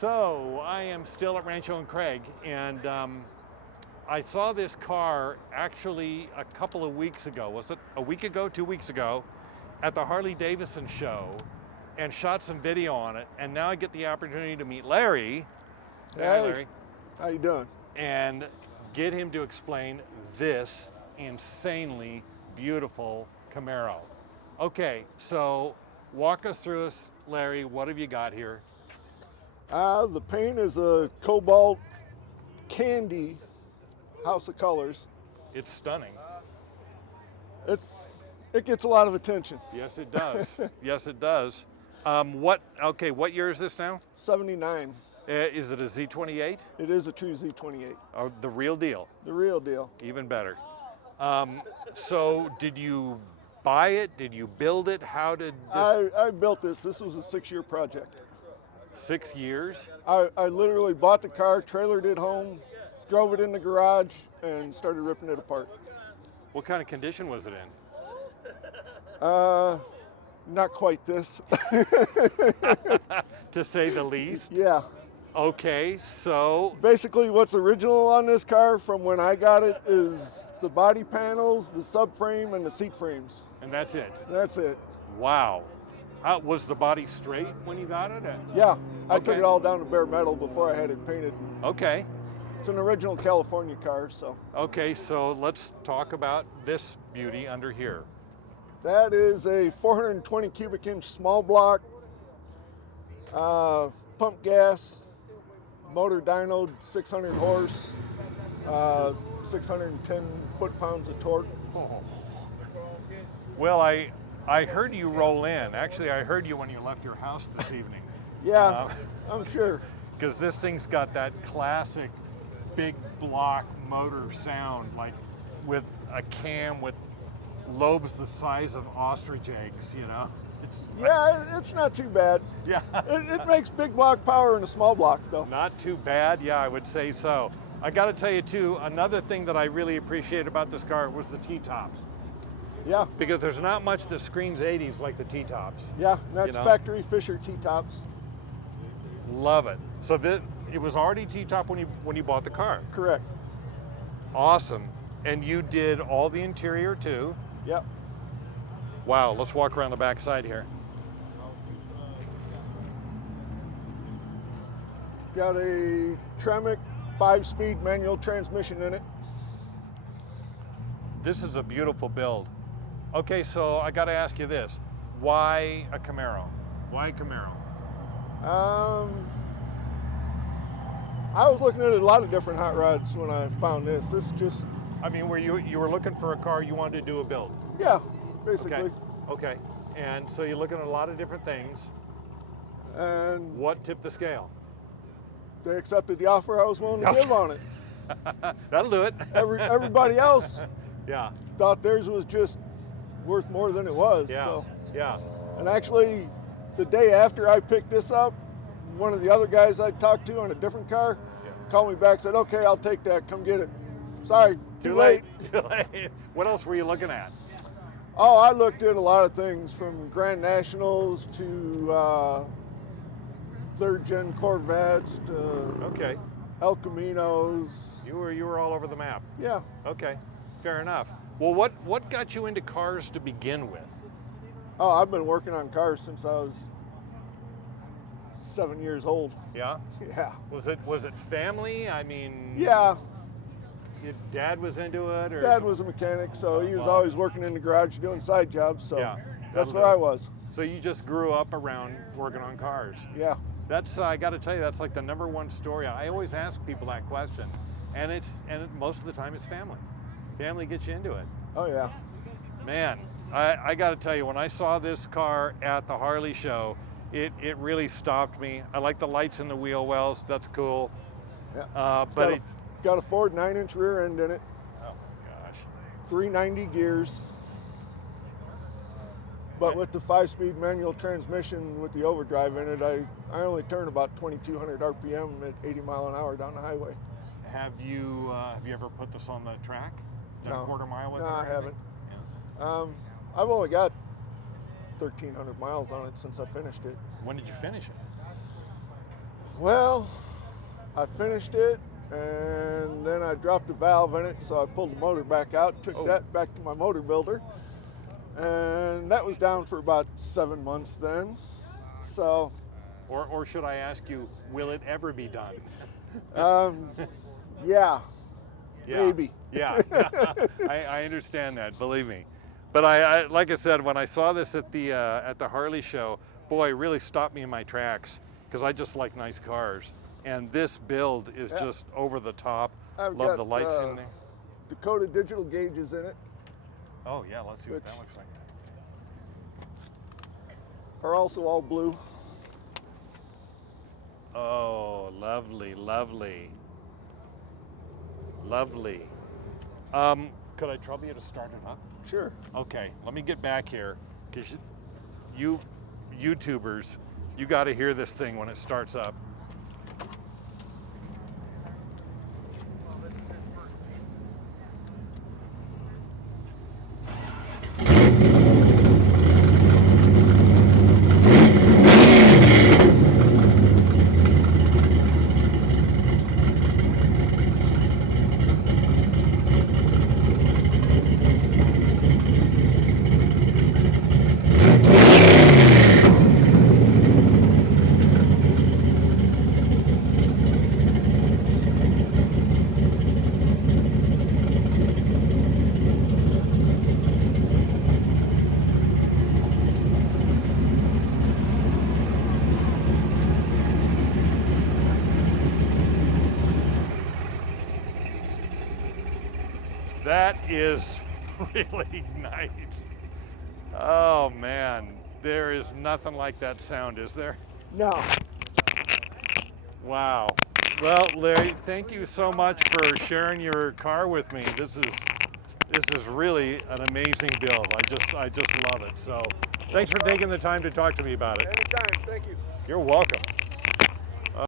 So I am still at Rancho and Craig, and I saw this car actually a couple of weeks ago. Was it a week ago, 2 weeks ago, at the Harley Davidson show, and shot some video on it. And now I get the opportunity to meet Larry. Hey, Hi, Larry. How you doing? And get him to explain this insanely beautiful Camaro. Okay, so walk us through this, Larry. What have you got here? The paint is a cobalt candy house of colors. It's stunning. It gets a lot of attention. Yes, it does. Yes, it does. What year is this now? 79. Is it a Z28? It is a true Z28. Oh, the real deal. The real deal. Even better. So did you buy it? Did you build it? How did this? I built this. This was a 6-year project. 6 years? I literally bought the car, trailered it home, drove it in the garage, and started ripping it apart. What kind of condition was it in? Not quite this. To say the least. Yeah. Okay, so Basically, what's original on this car from when I got it is the body panels, the subframe, and the seat frames. and that's it. That's it. Wow. Was the body straight when you got it? Yeah, I took Okay. it all down to bare metal before I had it painted. Okay. It's an original California car, so. Okay, so let's talk about this beauty under here. That is a 420 cubic inch small block, pump gas, motor dynoed, 600 horse, 610 foot-pounds of torque. Well, I heard you roll in. Actually, I heard you when you left your house this evening. Yeah, I'm sure. Because this thing's got that classic big block motor sound, like with a cam with lobes the size of ostrich eggs, you know? Yeah, it's not too bad. Yeah. It makes big block power in a small block, though. Not too bad, yeah, I would say so. I gotta tell you too, another thing that I really appreciated about this car was the T-tops. Yeah, Because there's not much that screams 80s like the T-tops. yeah, that's know? factory Fisher T-tops. Love it. So it was already T-top when you bought the car. Correct. Awesome. And you did all the interior too. Yep. Wow, let's walk around the back side here. Got a Tremec 5-speed manual transmission in it. This is a beautiful build. Okay, so I gotta ask you this. Why a Camaro? Why a Camaro? I was looking at a lot of different hot rods when I found this. This just, I mean, were you were looking for a car, you wanted to do a build? yeah, basically. Okay. And so you're looking at a lot of different things. And What tipped the scale? they accepted the offer I was willing to give on it. That'll do it. Everybody else Yeah. thought theirs was just worth more than it was. Yeah. So. Yeah. And actually, the day after I picked this up, one of the other guys I talked to on a different car called me back, said, "Okay, I'll take that. Come get it." Sorry, too late. Too late. What else were you looking at? Oh, I looked at a lot of things from Grand Nationals to third-gen Corvettes to Okay. El Caminos. You were all over the map. Yeah. Okay. Fair enough. Well, what got you into cars to begin with? Oh, I've been working on cars since I was 7 years old. Yeah. Yeah. Was it family? I mean. Yeah. Your dad was into it, or Dad was a mechanic, so he was always working in the garage doing side jobs. So Yeah, that's that where was I it. was. So you just grew up around working on cars. Yeah. That's I got to tell you, that's like the #1 story. I always ask people that question, and most of the time it's family. Family gets you into it. Oh yeah. Man, I got to tell you, when I saw this car at the Harley show, it really stopped me. I like the lights in the wheel wells. That's cool. Yeah. But Got a Ford 9-inch rear end in it, oh gosh. 390 gears. But with the 5-speed manual transmission with the overdrive in it, I only turn about 2,200 RPM at 80 mile an hour down the highway. Have you ever put this on the track? Done No. a quarter mile with No, it? I haven't. Yeah. I've only got 1,300 miles on it since I finished it. When did you finish it? Well, I finished it, and then I dropped a valve in it, so I pulled the motor back out, took that back to my motor builder, and that was down for about 7 months then. So, Or should I ask you, will it ever be done? yeah, Yeah. maybe. Yeah, I understand that, believe me. But I like I said, when I saw this at the Harley show, boy, it really stopped me in my tracks because I just like nice cars. And this build is just over the top. I've Love got, the lights in there. Dakota digital gauges in it. Oh yeah, let's see what that looks like. Are also all blue. Oh, lovely, lovely, lovely. Could I trouble you to start it up? Sure. Okay, let me get back here, because you YouTubers, you got to hear this thing when it starts up. That is really nice. Oh man, there is nothing like that sound, is there? No. Wow. Well, Larry, thank you so much for sharing your car with me. This is really an amazing build. I just love it. So, thanks for taking the time to talk to me about it. Anytime. Thank you. You're welcome.